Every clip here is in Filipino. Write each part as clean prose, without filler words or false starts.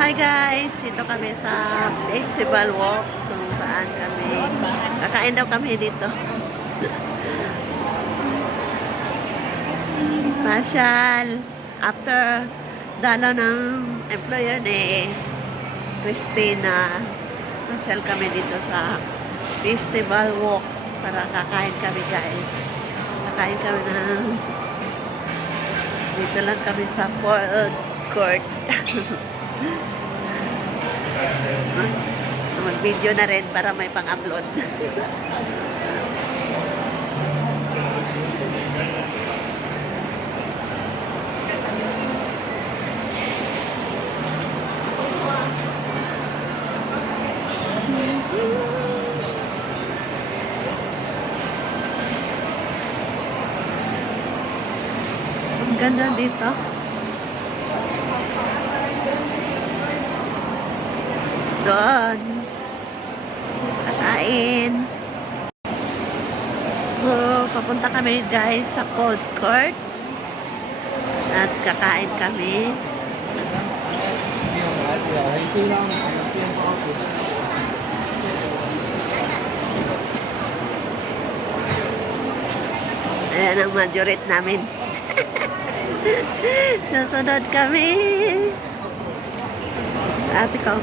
Hi guys! Dito kami sa Festival Walk kung saan kami kakain daw kami dito. Pasyal after dalaw ng employer ni Christina, pasyal kami dito sa Festival Walk para kakain kami guys. Kakain kami ng dito lang kami sa food court. Mag-video na rin para may pang-upload. Ang ganda dito. Doon. Kakain. So, papunta kami guys sa food court. At kakain kami. Ayan ang majority namin. Susunod kami. Ate ko.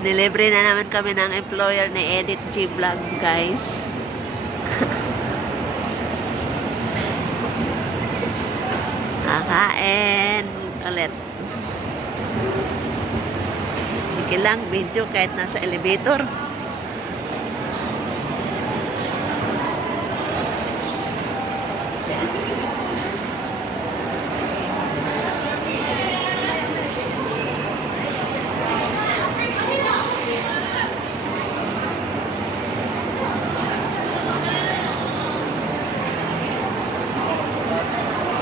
Nilibre na naman kami ng employer ni Edit G Vlog guys. Kakain ulit. Sige lang, video kahit nasa elevator.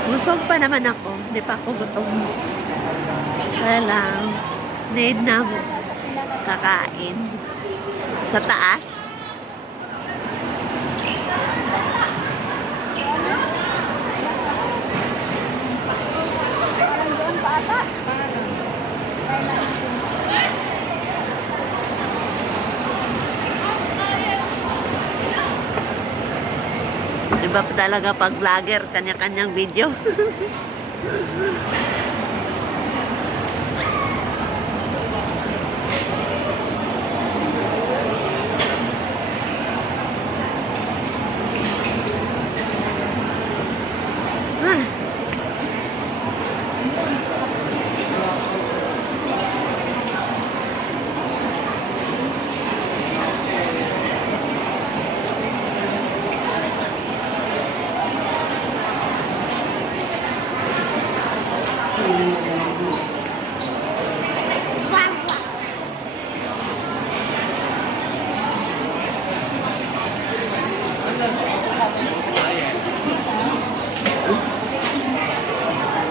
Busog pa naman ako. Hindi pa ako gutom. Kaya lang, need na kakain. Sa taas. Diba talaga pag vlogger, kanya-kanyang video?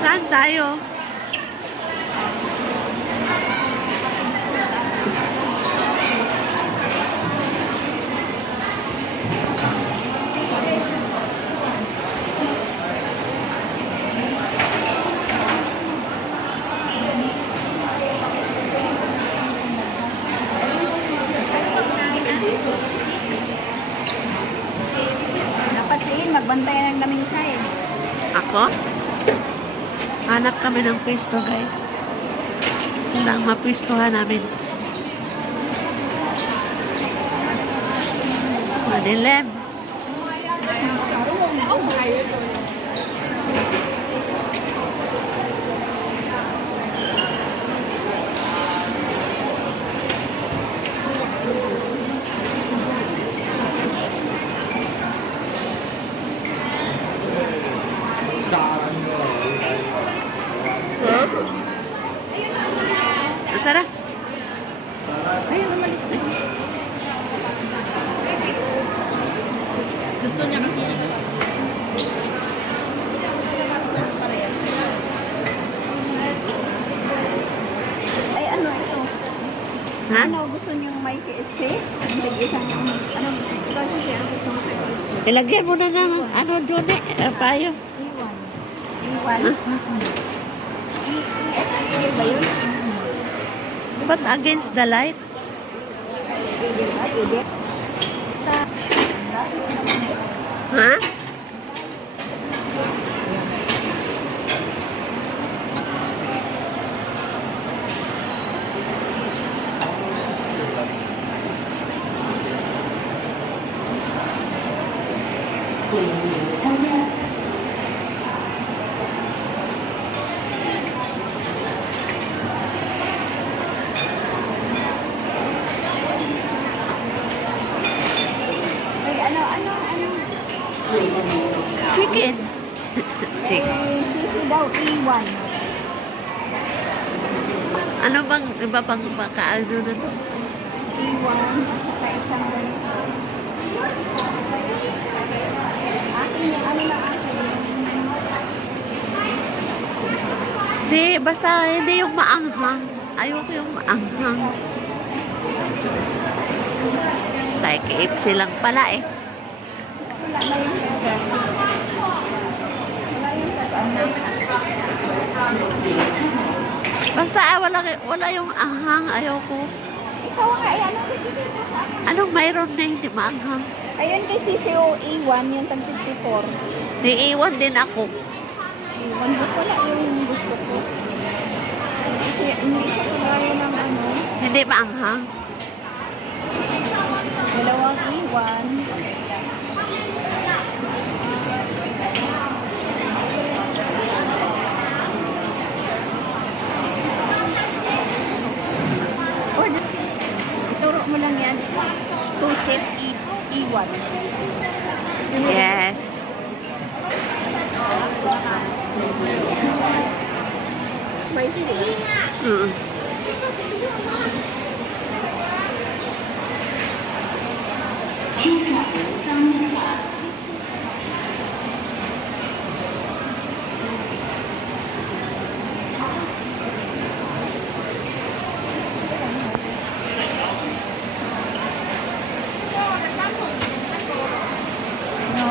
Saan tayo? Dapat din, magbantay ng lamisa eh. Ako? Hanap kami ng pwesto guys. Kailangan mapwestohan namin. Madilim. Tara. Ayun, umalis na. Gusto niya kasi yung sapat. Ay, ano ito? Ha? Ano, gusto niyong may KFC? Isang, ano, kasi siya gusto mo sa KFC. Ilagay mo na ng ano, Jody. Payo. Iwan. One. ESL ba yun? But against the light? Eagle ba? Eagle? Ha? Ay, ano? Chicken. Chicken. Sisi daw, E1. Ano bang iba pang pakaano na to? E1, at saka isang ganito. Akin yung ano lang akin. Hindi, basta hindi yung maanghang. Ayoko yung maanghang. Sa KFC lang pala eh. Wala na yung sugar. Wala yung sugar. Basta wala yung anghang. Ayoko. Ikaw nga, ay ano kasi dito sa akin? Anong mayroon na hindi maanghang? Ayun kay CCO E1, yung tag 54. Di iwan din ako. E1, wala yung gusto ko. Kasi hindi siya kagaya ng ano. Hindi maanghang. Dalawang E1. Order. Ituro mo lang yan. 2 set E1. Yes. May tili. Mm.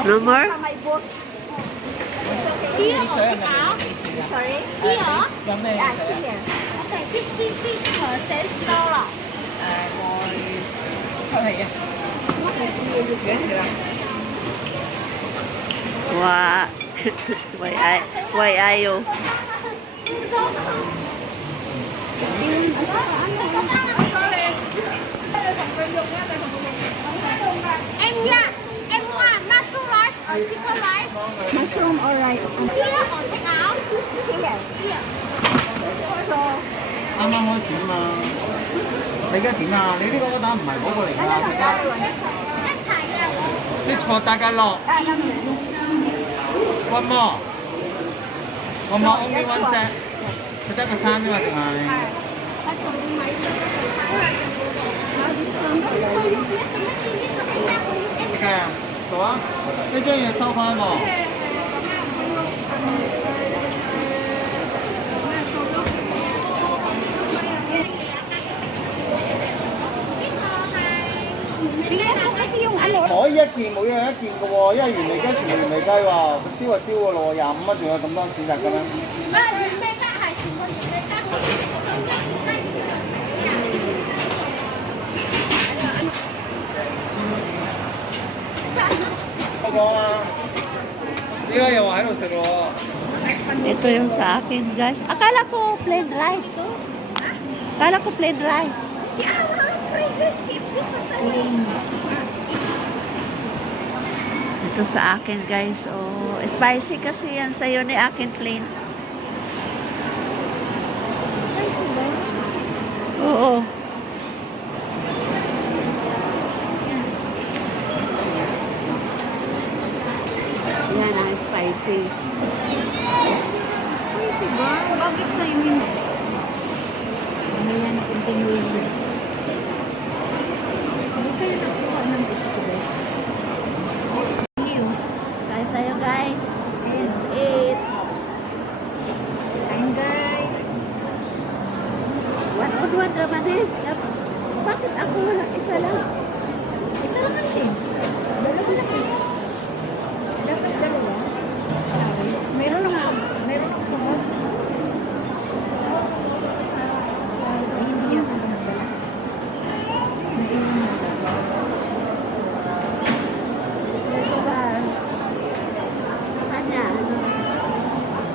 No more? My boss. Here or out? Sorry? Here? Yeah, here. Okay, 56% dollar. Wow. Why ayaw? Em nha, em mua mushroom rice or chicken rice? Mushroom or rice? Here or take out? Here. Here. So, 啱啱開始啊嘛，你而家點啊？你呢個單唔係嗰個嚟㗎，大家一齊啊！呢個大家樂 one more only one set，佢得個餐啫嘛，定係？OK 啊，做啊，呢張嘢收翻喎。bigyan ko kasi yung ano. 可以一件每樣一件嘅喎，因為原味雞全部原味雞喎，佢燒就燒嘅咯喎，25蚊仲有咁多選擇嘅咩？啊，原味雞係全部原味雞。我講啊，依家又話喺度食喎。 Ito yung sa akin, guys. Akala ko plain rice. Akala ko plain rice. Fried rice, KFC pa sa Ito sa akin, guys. Oh, spicy kasi yan. Sa'yo ni akin plain. Oo. Yan ang spicy. Spicy ba? Bakit sa'yo hindi? Ano yan, continuation. Hindi kayo nakuha ng gusto ba? Kain tayo, guys. It's it. Kain guys. One on one naman eh. Bakit ako walang isa lang? Isa lang kasi. Dalawa lang eh. Dapat dalawa. Meron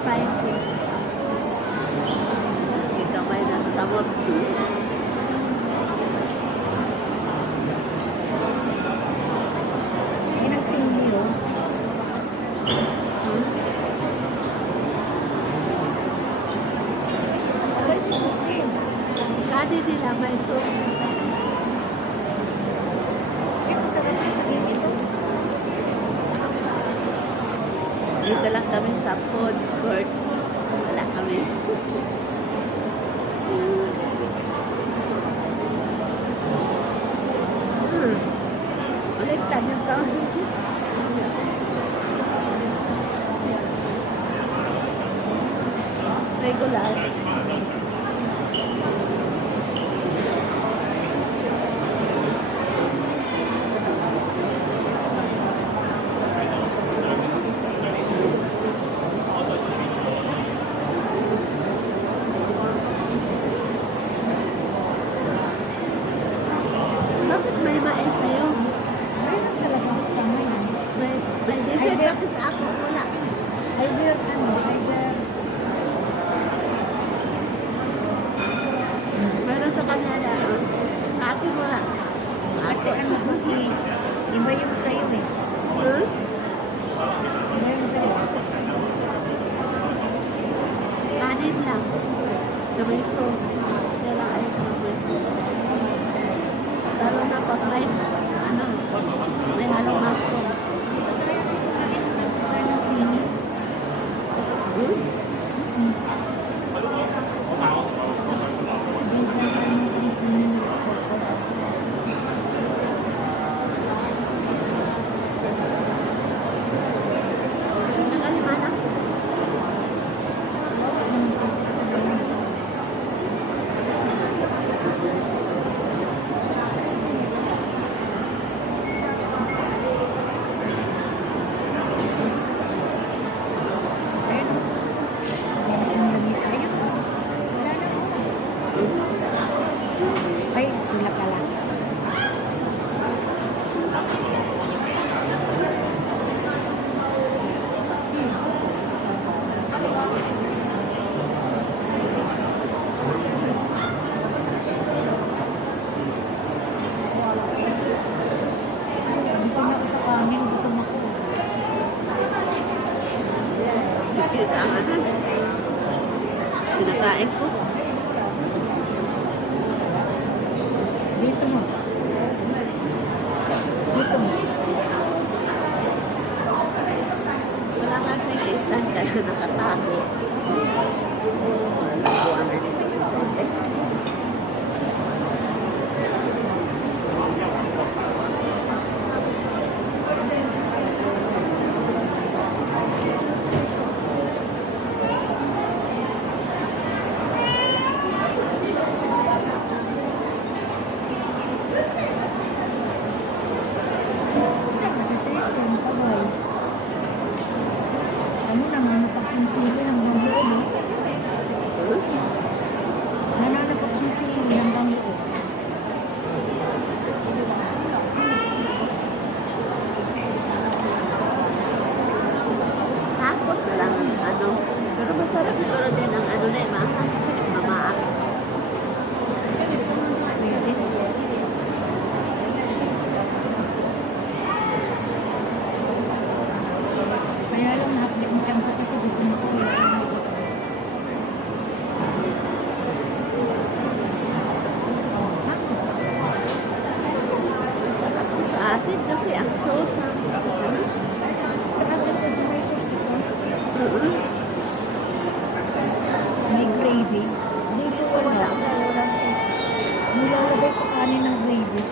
spicy. Ikaw may natatamot. Yan ang sili, oh. Kadi nila may sauce. Ito, sarap yung ito. Dito lang kami sa food court. Wala kami. Baliktad yung taon. Regular. Bakit may mais sa'yo? Mayroon talaga sa ngayon. May dessert Ay, bakit ako wala? Either, Meron sa kanila. Akin wala. kasi iba yung sa'yo eh. Hmm? Iba yung sa'yo. Kanin lang. Na may sauce. Kaya ayaw ko may sauce. Lalo na pag may, may halong mushroom. Hmm? Nakalimanang? Ay, sila pala. Gusto na ako sa kanin, gusto mo ako. Kita nga na. Sinakain ko. Dito mo. Dito mo. Wala kasi stand kaya nakatago. Buwan na ni sa Vicente. Masisisi ang kawal. Ano naman, napagpinsili hanggang buo. Nananapagpinsili hanggang buo. Tapos na lang ang pero masarap siguro din ang na yung mahal kasi mamaak. Kaya lang nakapit mo siyang kasi gutom ko. Masarap ko sa atin kasi ang sauce ng May gravy. Dito wala. Nilalagay sa kanin ng gravy.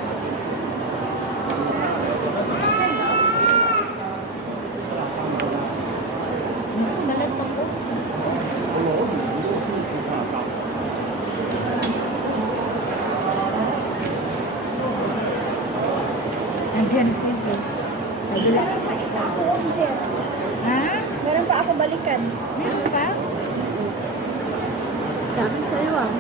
Balat pa po. Again, please. Nagula pa isa. Ha? Meron pa ako balikan. Meron pa? dami sa'yo ah.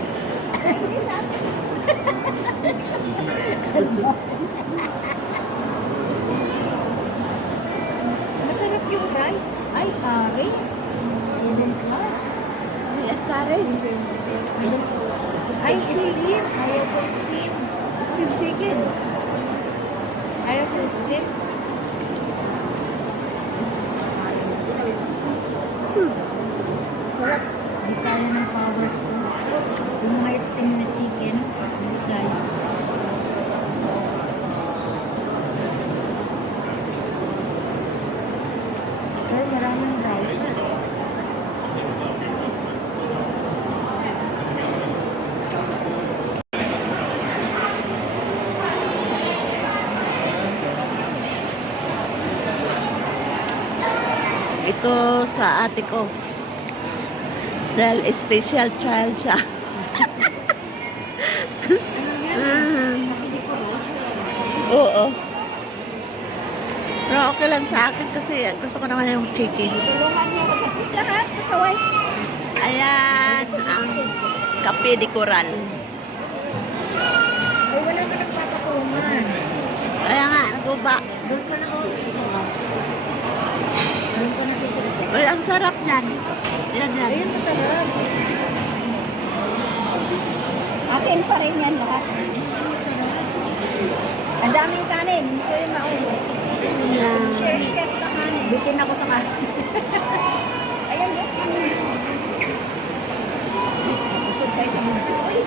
Masarap yung rice. Ay, pare. Hindi ka. Karen. Ay, steam. Ayaw ko steam. Steam chicken. Ayaw ko steam. Sarap. Di kaya ng powers ko. Yung mga steam na chicken. Hindi kaya. Pero maraming rice. Ito sa ate ko. Dahil special child siya. Oo. Pero okay lang sa akin kasi gusto ko naman yung chicken. Tulungan niyo ako sa chika ha. Pasaway. Ayan ang kape de coral. Ay, wala ka nagpapatungan. Kaya nga, naguba. Doon ka na ako. Doon ka na susunod. Uy, ang sarap niyan. Yan, yan. Ayun, masarap. Akin pa rin yan lahat. Ang daming kanin. Hindi ko rin maulo. Yan. Share sa kanin. Bitin ako sa kanin. Ayan, yung kanin. Busog tayo sa video. Uy!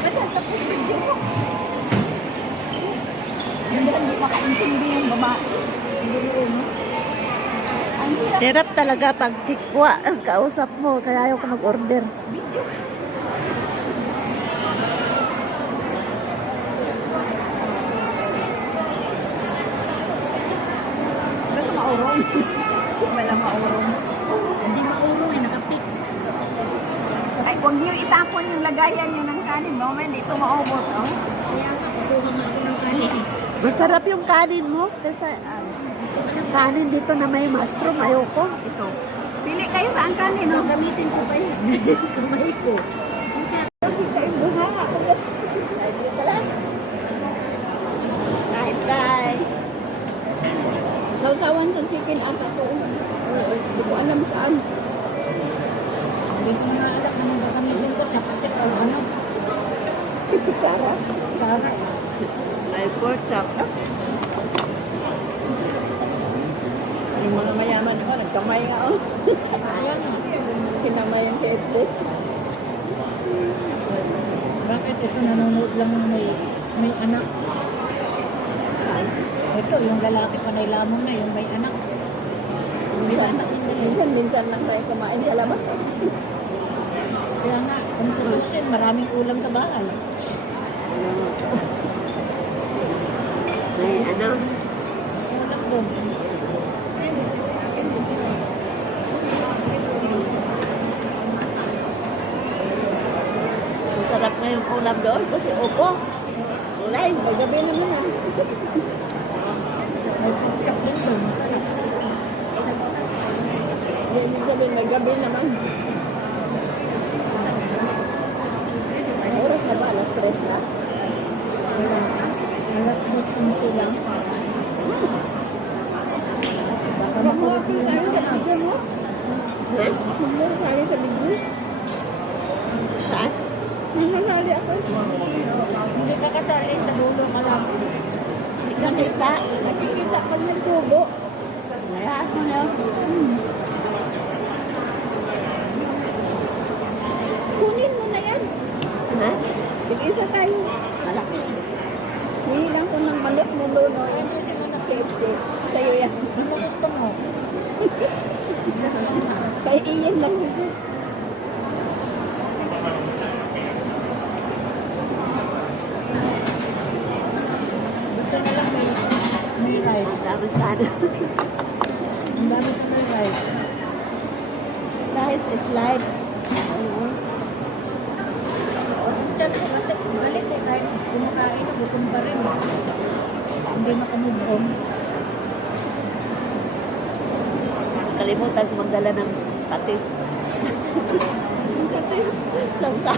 Ba't ang tapos video ko? Minsan di makaintindi yung babae. Ang hirap. Hirap talaga pag chikwa ang kausap mo. Kaya ayaw ko mag-order. Ba't maurong? Wala maurong. Hindi maulong eh, nakapix. Ay, huwag niyo itapon yung lagayan niyo ng kanin. Moment, dito maubos. Oh. Kaya nga, patungan ako ng kanin. Masarap yung kanin mo. Kasi kanin dito na may mushroom. Ayoko. Ito. Pili kayo saan kanin. No? Gamitin ko pa yun. Kamay ko. Kayo buhanga. Ay, dito pala. Kahit guys. Sausawan sa chicken ata ko. Hindi ko alam saan. Hindi ko na alam anong gagamitin ko. Chapstick o ano. Kutsara. Sarap. May pork chop. Yung mga mayaman naman, nagkamay nga. Oh. Ayan. Kinamay ang KFC. Bakit ito nanonood lang ng may anak? Ito, yung lalaki pa na lamang na, yung may anak. Minsan lang tayo kumain sa labas. Oh. Kaya nga, kung tutusin, maraming ulam sa bahay. May ano. Ulam doon. Masarap na yung ulam doon kasi upo. Ulay, magabi naman ah. May pizza din doon, masarap. Yan yung sabihin, magabi naman. Ang oras na ba? Alas 3 na? Alas 2:20 lang. Baka Mamuha ko makulit tayo na sa video mo. Ha? Mamuha tayo sa video. Saan? Nananali ako. Hindi ka kasali sa dulo ka lang. Nakita. Nakikita pag nagtubo. Lahat mo na. Kunin mo na yan. Ha? Tig-isa tayo. Malaki. Hihilang ko ng manok mo doon. No? KFC. Sa'yo yan. Ano gusto mo? Kay Ian lang gusto. Gusto na lang may rice. Ang dami sana. Ang dami ko may rice. Rice is life. Ano? Diyan ko kasi galit eh. Kahit kumakain, gutom pa rin. Hindi makamubong. Kalimutan ko magdala ng patis. Sausa.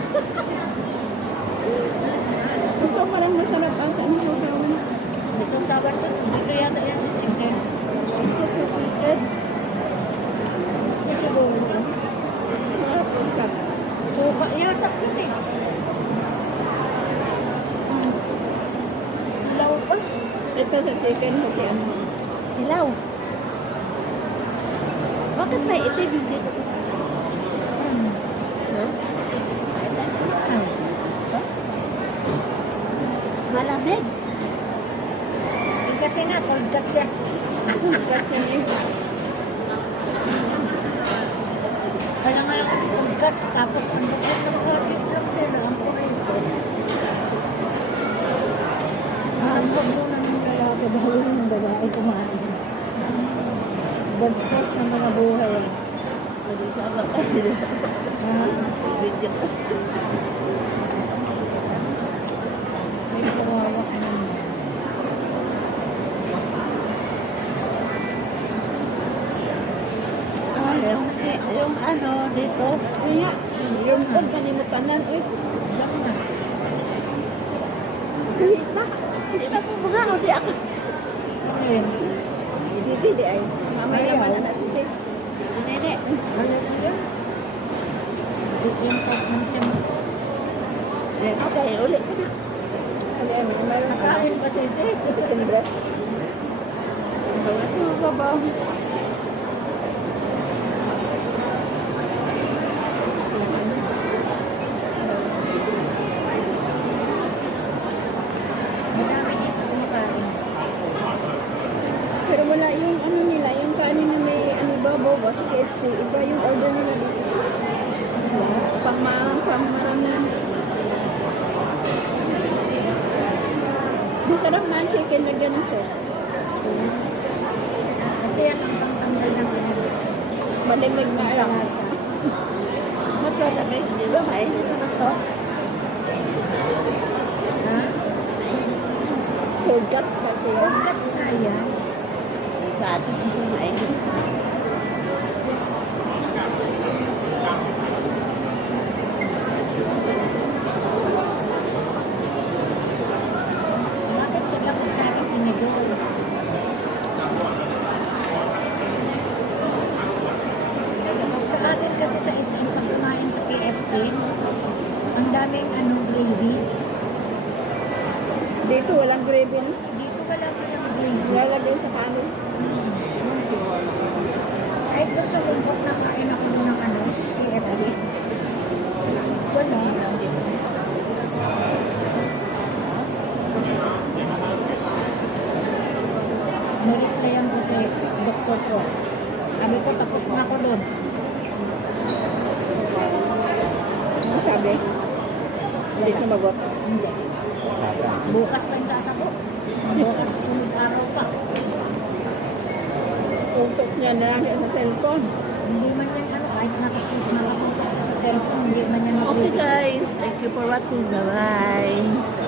Ito parang masarap ang kanyang sausawan. Gusto saban ko, dito yata yan sa chicken. Ito sa chicken. Utak yun eh. Ilaw pa. Ito sa chicken ho kaya ano. Ilaw. Bakit may itim hindi ko? No? Malamig. Eh, kasi nga, cold cut siya. Kasi niya. Kaya nga lang ang cold cut, tapos ang bukod ng project lang sila, ang kurento. Ang pagbunan ng lalaki, dahil ng babae kumain. Bagpos ng mga buhay. Hindi siya makain. Video. May kawawa ka naman. Yung ano dito, Kaya, yung pag kanimutanan, uy, Yak na. kita. hindi na po mga di ako. Ano yun? Sisi di ay. Mamaya naman na sisi. Nene, Ano yun? Yung top ng tiyan. okay, ulit ka na. Ano yan, mayroon ka. Nakain ba siya siya? Sindra. Ano ka ba? Madami dito kumakain. Pero wala yung ano nila, yung kanin na may ano ba, bobo sa KFC. Iba yung order nila dito. Pang-marami. Masarap na ang chicken na ganun siya. Kasi yan ang pangtanggal ng Malimig na lang. Magkatabi, di ba may naman to? Ha? Cold cut kasi yun. Pagkat na yan. Sa atin ang kumain. Bakit sila pagkain tinidor? Sa atin kasi sa isang pag kumain sa KFC, ang daming gravy. Dito walang gravy na. Dito wala silang gravy. Lalagay sa kanin. Kahit doon sa lumpok na kain ako doon ng KFC. Wala. Merit na yan kasi doktor ko. Sabi ko, tapos na ako doon. Ano sabi? Hindi sumagot. Hindi. Bukas pa yung sasabo. Bukas, sunod araw pa. Tutok niya na lang sa cellphone. Hindi man yan kahit nakikita na ako sa cellphone, hindi man yan Okay mag-read. guys, thank you for watching. Bye-bye.